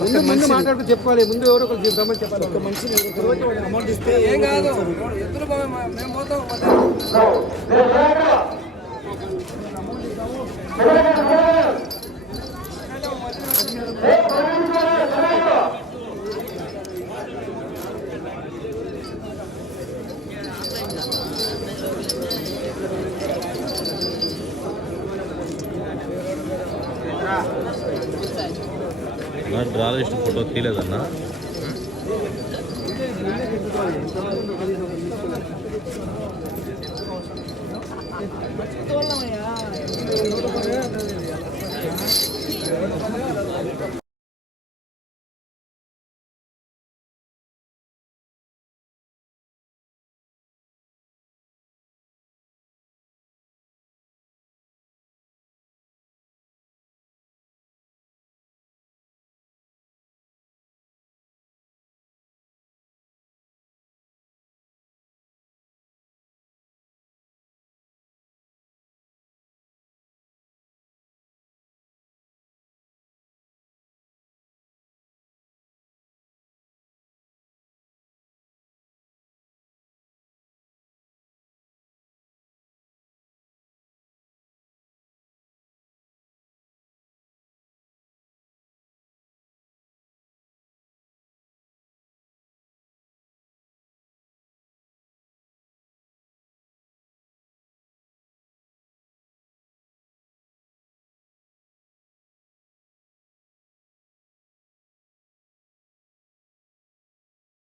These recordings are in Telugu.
ముందు ముందు మాట్లాడుతూ చెప్పుకోవాలి ముందు ఎవరో? ఒకరు రమ్మని చెప్పాలి ఒక మనిషి అమౌంట్ ఇస్తే ఏం కాదు ఎదురు మేము పోతాం అమౌంట్ ఇస్తాము లిస్ట్ ఫోటో తీయలేదన్నా.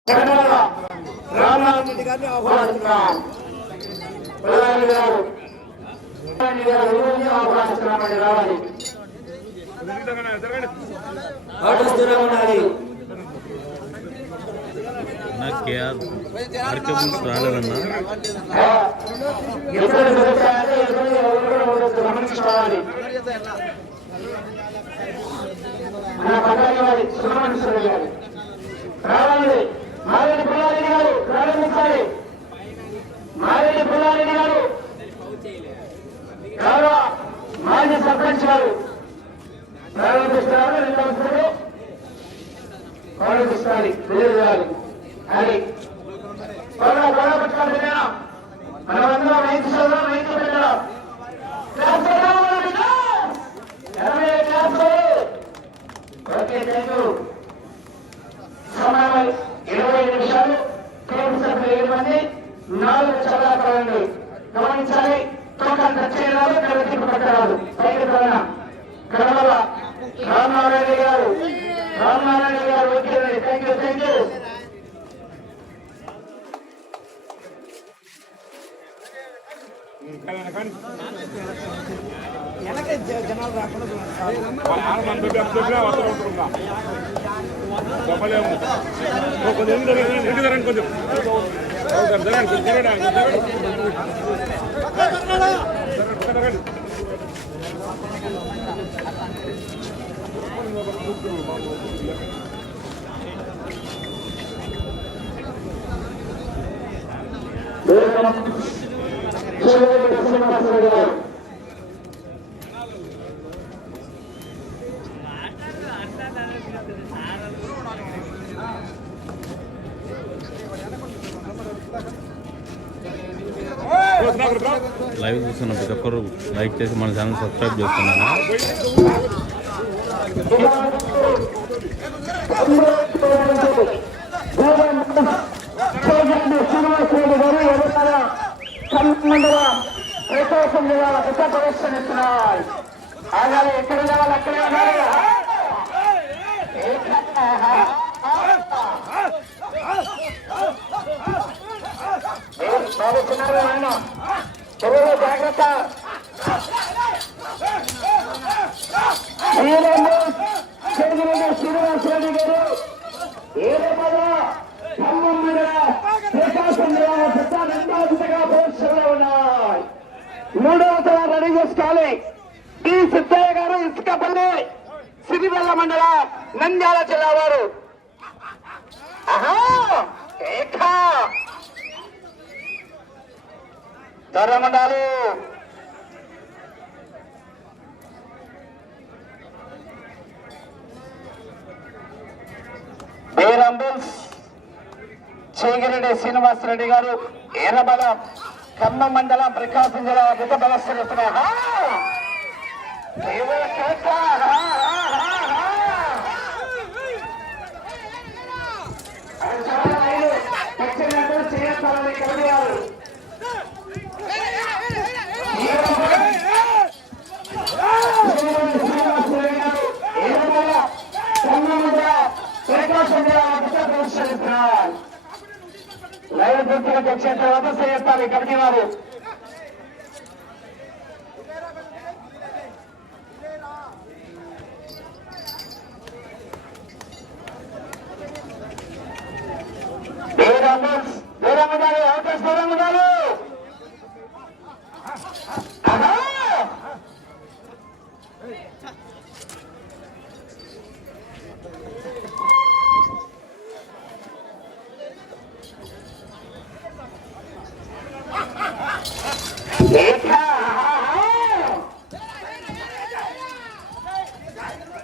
రామనాథరెడ్డి గారిని ఆహ్వానిస్తున్నాం ప్రధాని గారు ప్రధాని గారు ఎవరిని రావాలి ఆటోస్ ఆర్కేబుల్స్ రాలేదన్నా గమనించుకోవాలి మన పట్టాలి వారి సుబ్రహ్మణ్యేశ్వర గారు రావాలి మారెడ్డి పుల్లారెడ్డి గారు ప్రారంభించాలి మారెడ్డి పుల్లారెడ్డి గారు గౌరవ మాజీ సర్పంచ్ గారు ప్రారంభిస్తారు రెండవ స్థితిలో ప్రారంభిస్తాలి తెలియజేయాలి Ramanarayana garu Ramanarayana garu okay thank you thank you గారు లైవ్ చూస్తున్న ప్రతి ఒక్కరు లైక్ చేసి మన ఛానల్ సబ్స్క్రైబ్ చేస్తున్నాను మండల ప్రకాశం జిల్లాల పెద్ద ప్రదర్శనిస్తున్నారు ఆగాలి ఎక్కడ కావాలి అక్కడే ఉండాలి ఆయన చెరువులో జాగ్రత్త మూడవసారి రెడీ చేసుకోవాలి. ఈ సిద్ధయ్య గారు ఇసుకపల్లి సిరివెల్ల మండలం నంద్యాల జిల్లా వారు. మండలు బేరంబుల్స్ చేగిరెడ్డి శ్రీనివాసరెడ్డి గారు ఎర్రబలం ఖమ్మం మండలం ప్రకాశం జిల్లా వద్ద బలస్తున్నారు చేస్తారని కలిగారు లైవ్ గుర్తులకు వచ్చిన తర్వాత చేస్తారు ఈ కమిటీ వారు. వీరమ్మ- వీరమ్మగారు అవకాశం వీరమ్మగారు అదా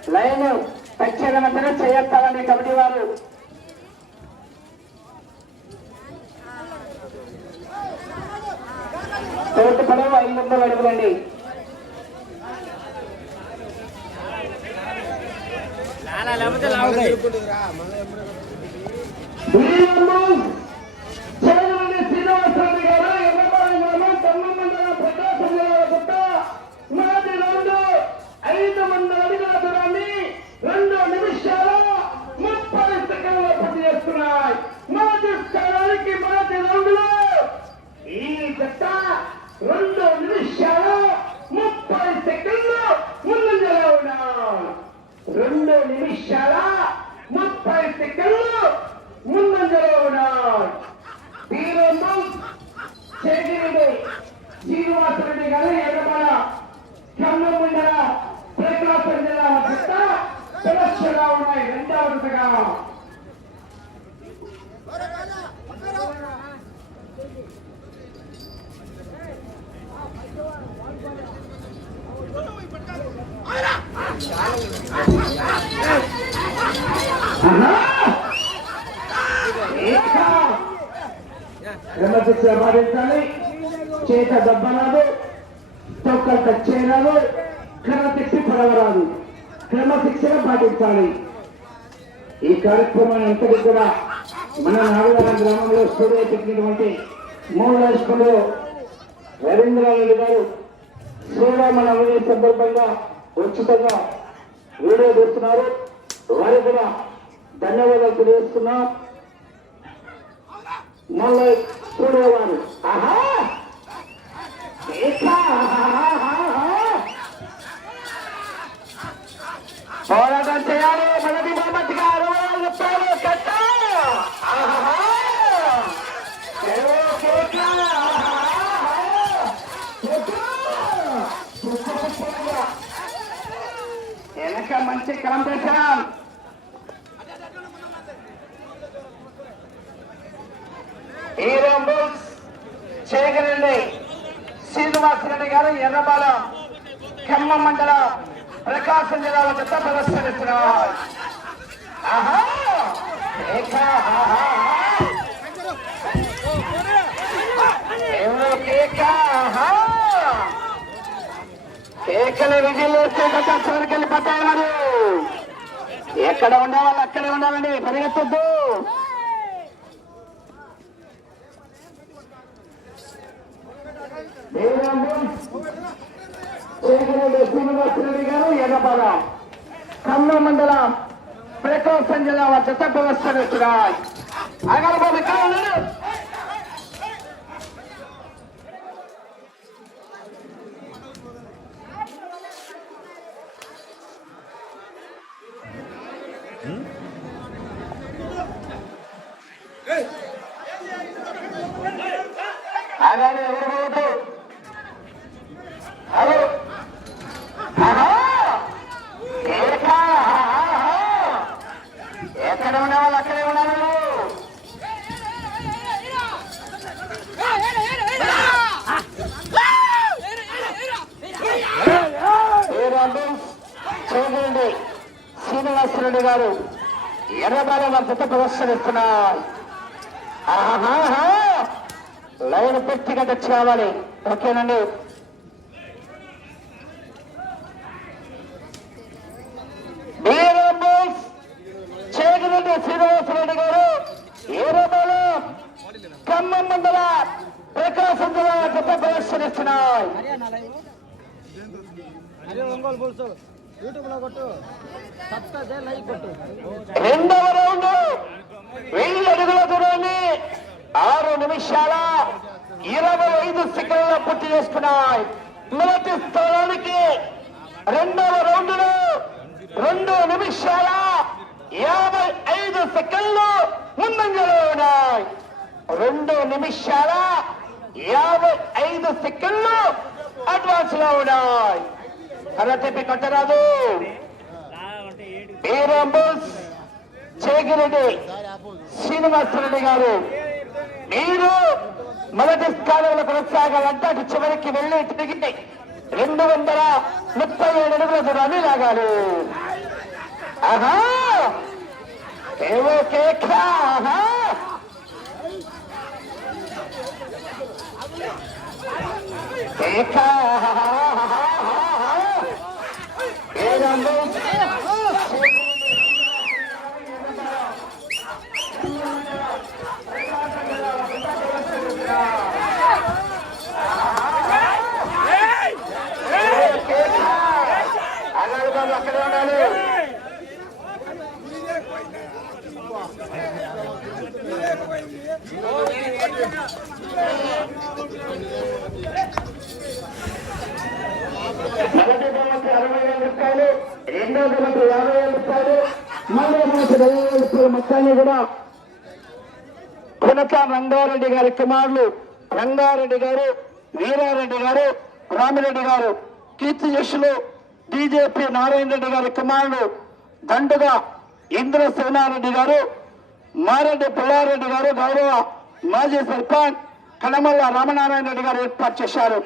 లైన్ తక్షణమంతరం వారు తోటి పడవ ఐదు వందలు అడుగులండి. చైర్మన్ శ్రీనివాసరెడ్డి గారు ఎర్రపాలెం గ్రామం ఖమ్మం మండలం ప్రకాశం జిల్లా గుట్ట నాటి రెండు ఐదు వందల అడుగుల దూరాన్ని రెండు నిమిషాల ముప్పై సెకండ్లు పూర్తి చేస్తున్నాయి మొదటి స్థానానికి మొదటి రౌండ్లో ఈ జట్ట రెండు నిమిషాల ముప్పై సెకండ్లు ముందంజలో ఉన్నాయి రెండు నిమిషాల ముప్పై సెకండ్లు ముందంజలో ఉన్నాయి. వీరమ్మ చేగిరెడ్డి శ్రీనివాసరెడ్డి గారు ఎర్రమల ఖమ్మం మండల ప్రకాశం జిల్లా వద్ద ప్రదర్శనగా ఉన్నాయి రెండవ విడతగా క్రమశిక్షణ చేత దెబ్బరాదు తొక్కలు టచ్ చేయరాదు కర్ర పడవరాదు క్రమశిక్షణ పాటించాలి ఈ కార్యక్రమాన్ని ఎంతటి కూడా మన నాగరాజ గ్రామంలో స్టూడియో పెట్టినటువంటి మూడు స్కూల్లో రవీంద్రారెడ్డి గారు శ్రీరామ నవమి సందర్భంగా ఉచితంగా వీడియో తీస్తున్నారు. వారి కూడా ధన్యవాదాలు తెలియజేస్తున్నా. మళ్ళీ చూడేవారు ఆహా! పోరాటం చేయాలి మనది మంచి కాంపిటీషన్. హీరోంబుల్స్ శ్రీనివాస్ రెడ్డి గారు ఎర్రబాలం ఖమ్మం మండలం ప్రకాశం జిల్లా చెత్త ప్రదర్శనిస్తున్నారు ఆహా! ఏక, కేకలు విజిల్ వేస్తే గత మరి. ఎక్కడ ఉండేవాళ్ళు అక్కడే ఉండాలండి పరిగెత్తద్దు. చేగరెడ్డి శ్రీనివాసరెడ్డి గారు ఎర్రపాల ఖమ్మం మండలం ప్రకాశం జిల్లా వద్ద ప్రదర్శనిస్తున్నాయి అగరబాబు ఇక్కడ ఉన్నారు. అలానే ఎవరు పోవద్దు. హలో ఆహా! ఏక, ఆహా! ఎక్కడ ఉండేవాళ్ళు అక్కడే ఉన్నారు గారు ఎర్రబాల జత లైన్ పూర్తిగా టచ్ కావాలి. ఓకేనండి. బీరంబోస్ చేగిరెడ్డి శ్రీనివాసరెడ్డి గారు ఏరబాల ఖమ్మం మండల ప్రకాశం జిల్లా జత ప్రదర్శనిస్తున్నాయి. రెండవ రౌండ్ బుల్స్ యూట్యూబ్లో కొట్టు సబ్స్క్రైబ్ చేయి లైక్ కొట్టు రెండవ రౌండ్ వెయ్యి అడుగుల దూరాన్ని ఆరు నిమిషాల ఇరవై ఐదు సెకండ్ల పూర్తి చేసుకున్నాయి. మొదటి స్థానానికి రెండవ రౌండ్లో రెండు నిమిషాల యాభై ఐదు సెకండ్లు ముందంజలో ఉన్నాయి. రెండు నిమిషాల యాభై ఐదు సెకండ్లు అడ్వాన్స్లో ఉన్నాయి. అలా చెప్పి కొట్టరాదు. బీరాంబోస్ చేగిరెడ్డి శ్రీనివాసరెడ్డి గారు. మీరు మొదటి స్థానంలో కొనసాగాలంటే అటు చివరికి వెళ్ళి తిరిగి రెండు వందల ముప్పై ఏడు అడుగుల దూరాన్ని లాగాలి. ఆహా! ఏవో కేక ఆహా! మొదటి బొమ్మకి అరవై వేల రూపాయలు రెండో బొమ్మకి యాభై వేల రూపాయలు మూడో బొమ్మకి వేల రూపాయలు మొత్తాన్ని కూడా కునక రంగారెడ్డి గారి కుమారులు రంగారెడ్డి గారు వీరారెడ్డి గారు రామిరెడ్డి గారు కీర్తి యశులు బీజేపీ నారాయణ రెడ్డి గారి కుమారులు దండుగా ఇంద్ర సేనారెడ్డి గారు మారెడ్డి పుల్లారెడ్డి గారు గౌరవ మాజీ సర్పంచ్ కనమల్ల రామనారాయణ రెడ్డి గారు ఏర్పాటు చేశారు.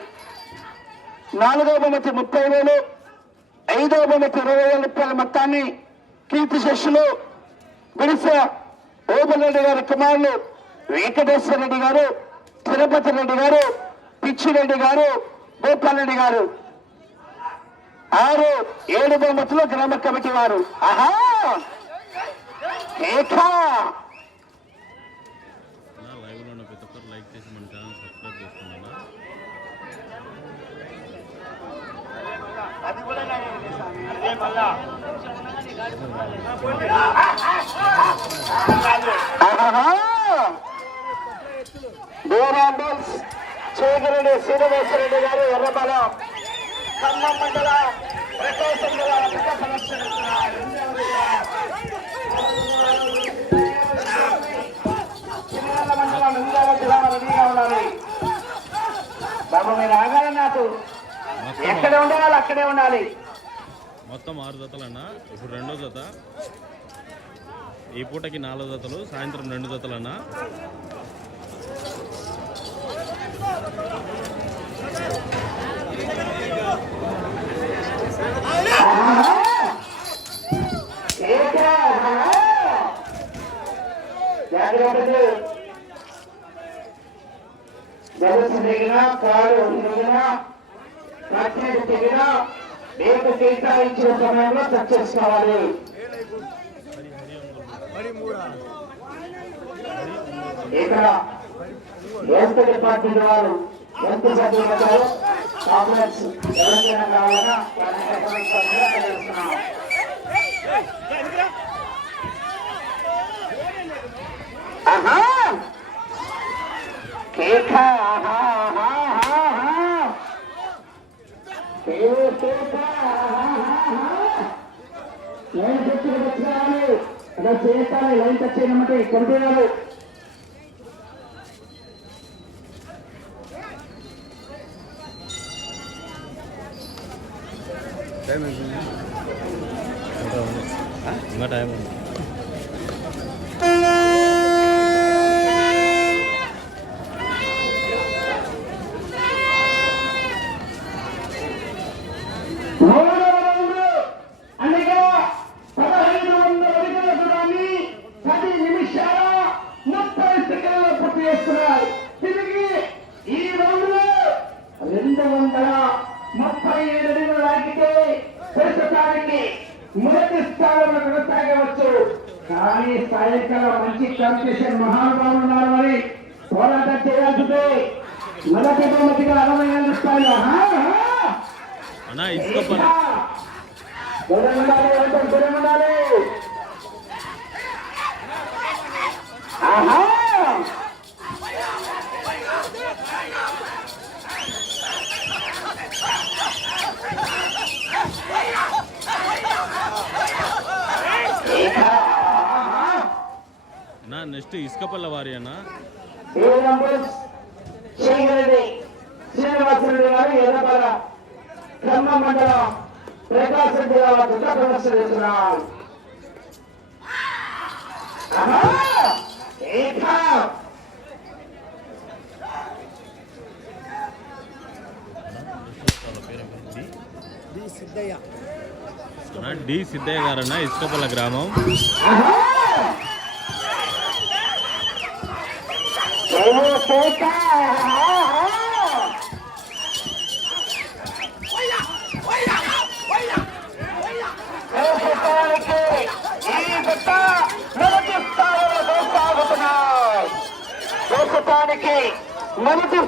నాలుగో బొమ్మతి ముప్పై వేలు ఐదో బొమ్మతి ఇరవై వేల రూపాయల మొత్తాన్ని కీర్తి శిష్యులు గుడిసె ఓబలరెడ్డి గారి కుమారులు వెంకటేశ్వర రెడ్డి గారు తిరుపతి రెడ్డి గారు పిచ్చిరెడ్డి గారు గోపాల్ రెడ్డి గారు. ఆరు ఏడు బహుమతులు గ్రామ కమిటీ వారు. ఆహా! చేసుకున్నాను డోరాంబుల్స్ చేగిరెడ్డి శ్రీనివాసరెడ్డి గారు ఎర్రబలం ఖమ్మం మండల ప్రకాశం జిల్లా ఉప రెడీగా ఉండాలి. బాబు మీరు ఆగాలి నాకు? ఎక్కడ ఉండాలి అక్కడే ఉండాలి. మొత్తం ఆరు జతలన్నా? ఇప్పుడు రెండో జత. ఈ పూటకి నాలుగు జతలు సాయంత్రం రెండు జతలన్నా? జాగ్రత్తలు గలుసు తెగినా కాలు తెగినా కట్టెడు తెగినా మీకు కేటాయించిన సమయంలో సక్సెస్ కావాలి ఇక్కడ హెల్త్ డిపార్ట్మెంట్ వారు హెల్త్ సభ్యులు కాంగ్రెస్ ఎవరికైనా కావాలన్నా తెలియజేస్తున్నాం. ఆహా కేక ఆహా ఆహా ఆహా ఏ కేక ఆహా ఆహా లైన్ తెచ్చి వచ్చాలి అలా చేస్తాను లైన్ టచ్ చేయమంటే కంపెనీలు ఇంకా టైం ఉంది మూడవ రౌండ్ అనగా పదహైదు వందల చేస్తున్నాయి తిరిగి ఈ రౌండ్లో రెండు వందల ముప్పై ఏడు అడుగులు లాగితే ప్రస్తుతానికి మొదటి స్థానంలో కొనసాగవచ్చు. కానీ సాయంకాలం మంచి కాంపిటీషన్ మహానుభావులు ఉన్నారు మరి. పోరాటం చేయాల్సిందే. మొదటి బహుమతిగా అరవై ఐదు స్థాయిలో ఆహా! నెక్స్ట్ ఇసుకపల్ల వారి అన్న శ్రీనివాసరెడ్డి గారు మండలం ప్రకాశం డి సిద్ధయ్య. గారన్న ఇసుకపల్ల గ్రామం. ఆహా! మొదటి స్థానంలో కొనసాగుతున్నాయి దేశపానికి మొదటి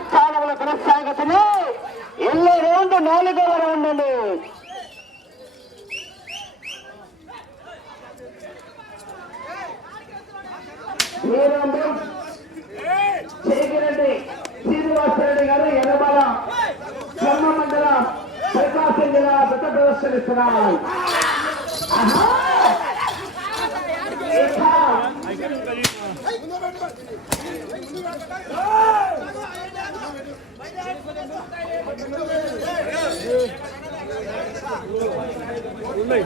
ఇల్లు రౌండ్ నాలుగవ రౌండ్ అండి రౌండ్ చేగిరెడ్డి శ్రీనివాసరెడ్డి గారు ఎర్రబాల బ్రహ్మ మండల ప్రకాశం జిల్లా పెద్ద ప్రదర్శనిస్తున్నారు ఉన్నాయి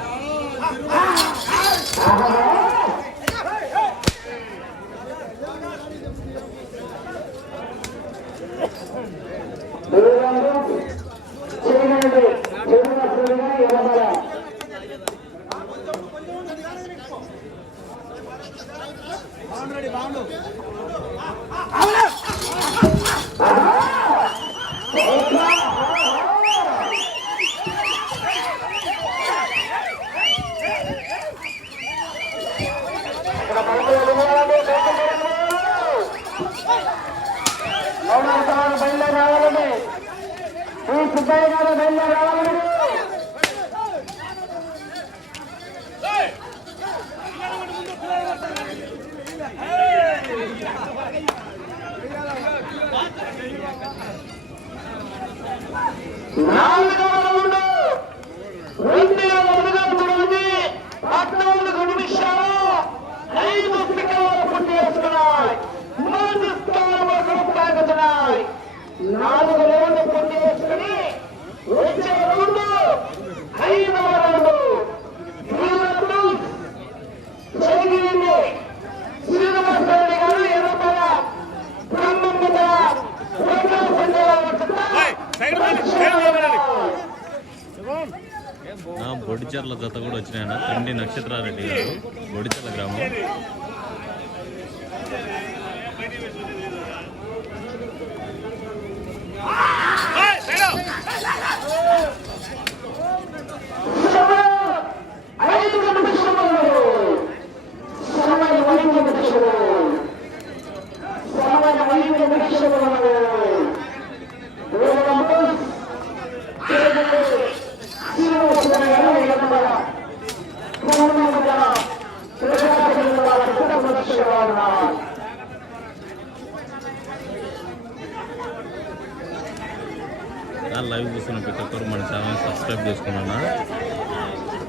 లైవ్ చూస్తున్న ప్రతి ఒక్కరు మన ఛానల్ సబ్స్క్రైబ్ చేసుకున్నా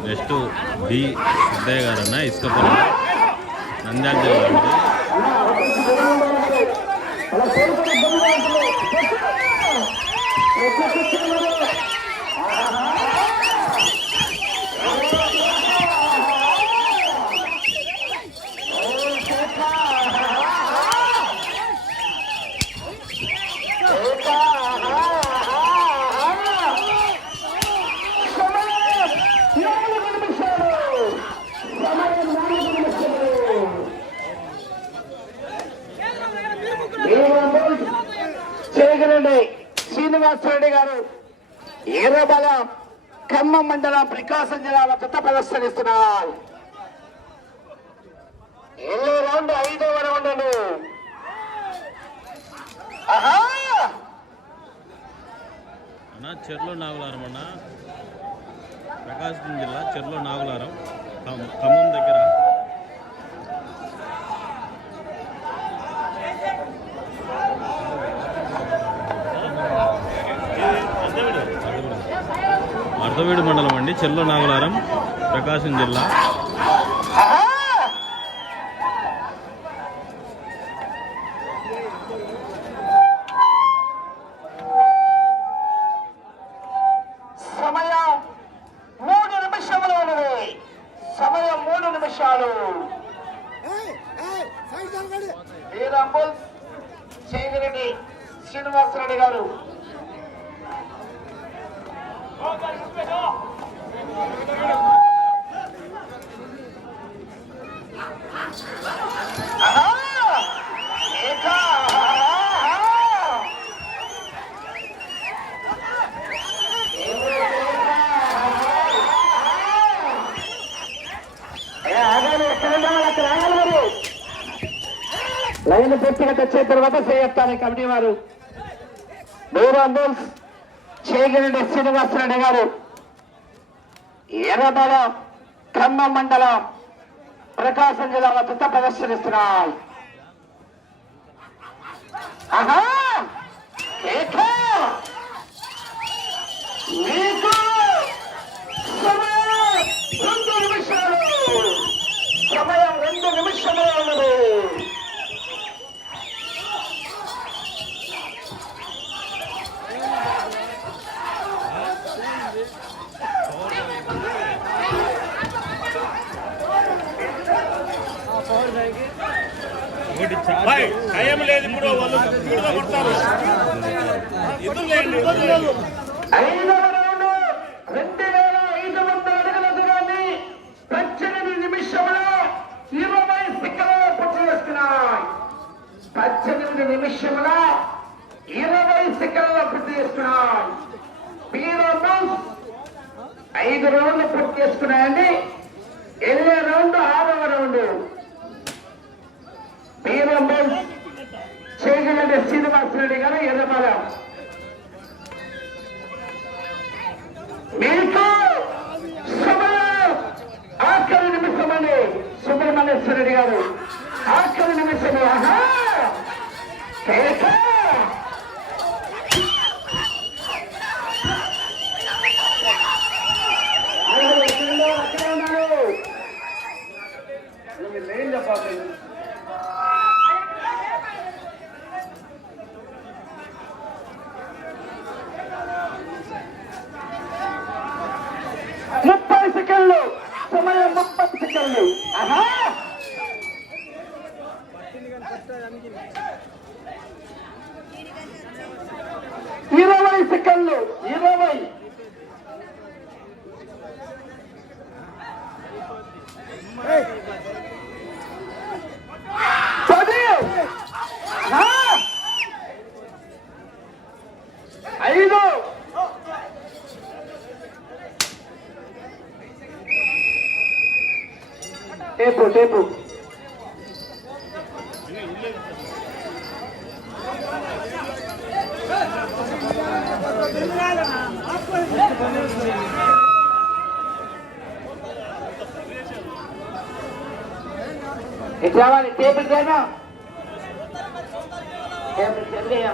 నెక్స్ట్ బి సిద్ధయ్య గారు అన్న ఇసుకపల్ల నంద్యాల జిల్లా అండి. శేఖరెడ్డి శ్రీనివాసరెడ్డి గారు ఎర్రబల ఖమ్మం మండలం ప్రకాశం జిల్లాల జత ప్రదర్శనిస్తున్నారు. ఎన్నో రౌండ్ ఐదవ రౌండ్ ఆహా! చెర్లో నాగులారం అన్న. ప్రకాశం జిల్లా చెర్లో నాగులారం ఖమ్మం దగ్గర. అర్ధవీడు మండలం అండి చెల్ల నాగలారం ప్రకాశం జిల్లా ఆహా సమయం మూడు నిమిషములు ఉన్నది సమయం మూడు నిమిషాలు వీరాంబుల్ చేగిరెడ్డి శ్రీనివాసరెడ్డి గారు ఆహా! ఏక! ఆహా! ఏ, ఆగాలి, ఎక్కడ ఉండాలి, అక్కడ ఆగాలి మరి. లైన్ వచ్చే తర్వాత చేస్తాను కమిటీ వారు. డోరాంబుల్స్ చేగిరెడ్డి శ్రీనివాసరెడ్డి గారు. ఎర్రబల ఖమ్మం మండలం ప్రకాశం జిల్లాలో చిత్త ప్రదర్శనిస్తున్నారు. ఆహా! మీకు సమయం రెండు నిమిషాలు. సమయం రెండు నిమిషములు ఉన్నది. టైం లేదు ఇప్పుడు వాళ్ళు స్పీడ్గా కొడతారు. ఎదురు లేదు పద్దెనిమిది నిమిషముల ఇరవై సెకండ్లలో పూర్తి చేసుకున్నాయి. పీరోను ఐదు రౌండ్లు పూర్తి చేసుకున్నాయండి ఎనిమిది రౌండ్ ఆరవ రౌండ్ పీరోను చేయగలంటే శ్రీనివాసరెడ్డి గారు ఎర్రమలం మీకు సమయం ఆఖరి నిమిషం అండి సుబ్రహ్మణ్యేశ్వర రెడ్డి గారు ఆఖరి నిమిషం ఆహా కేక! అయ్యో, ఎక్కడున్నారో అక్కడే ఉన్నారు. మీరు లేని చెప్పాలి. ముప్పై సెకండ్లు సమయం ముప్పై సెకండ్లు ఆహా ఇరవై సెకండ్లు ఇరవై పది ఆహా! ఐదు టేపు రావాలి టేబుల్ చేయనా? టేబుల్ చెందియా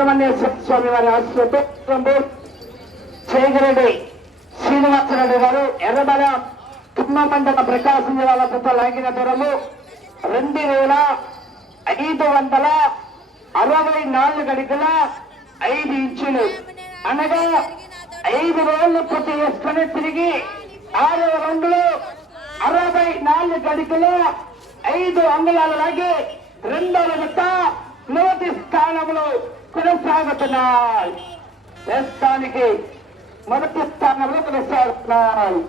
సేవల్లి సుబ్రహ్మణ్య స్వామి వారి ఆశీస్సులతో చేగిరెడ్డి శ్రీనివాసరెడ్డి గారు ఎర్రబల తుమ్మమండల ప్రకాశం జిల్లాల పెద్ద లాగిన ధరలు రెండు వేల ఐదు వందల అరవై నాలుగు అడుగుల ఐదు ఇంచులు. అనగా ఐదు రోజులు పూర్తి చేసుకుని తిరిగి ఆరవ రంగులు అరవై నాలుగు అడుగుల ఐదు అంగుళాలు లాగి రెండవ జత మొదటి స్థానంలో కొనసాగుతున్నాయి. దేశానికి మొదటి స్థానంలో కొనసాగుతున్నాయి.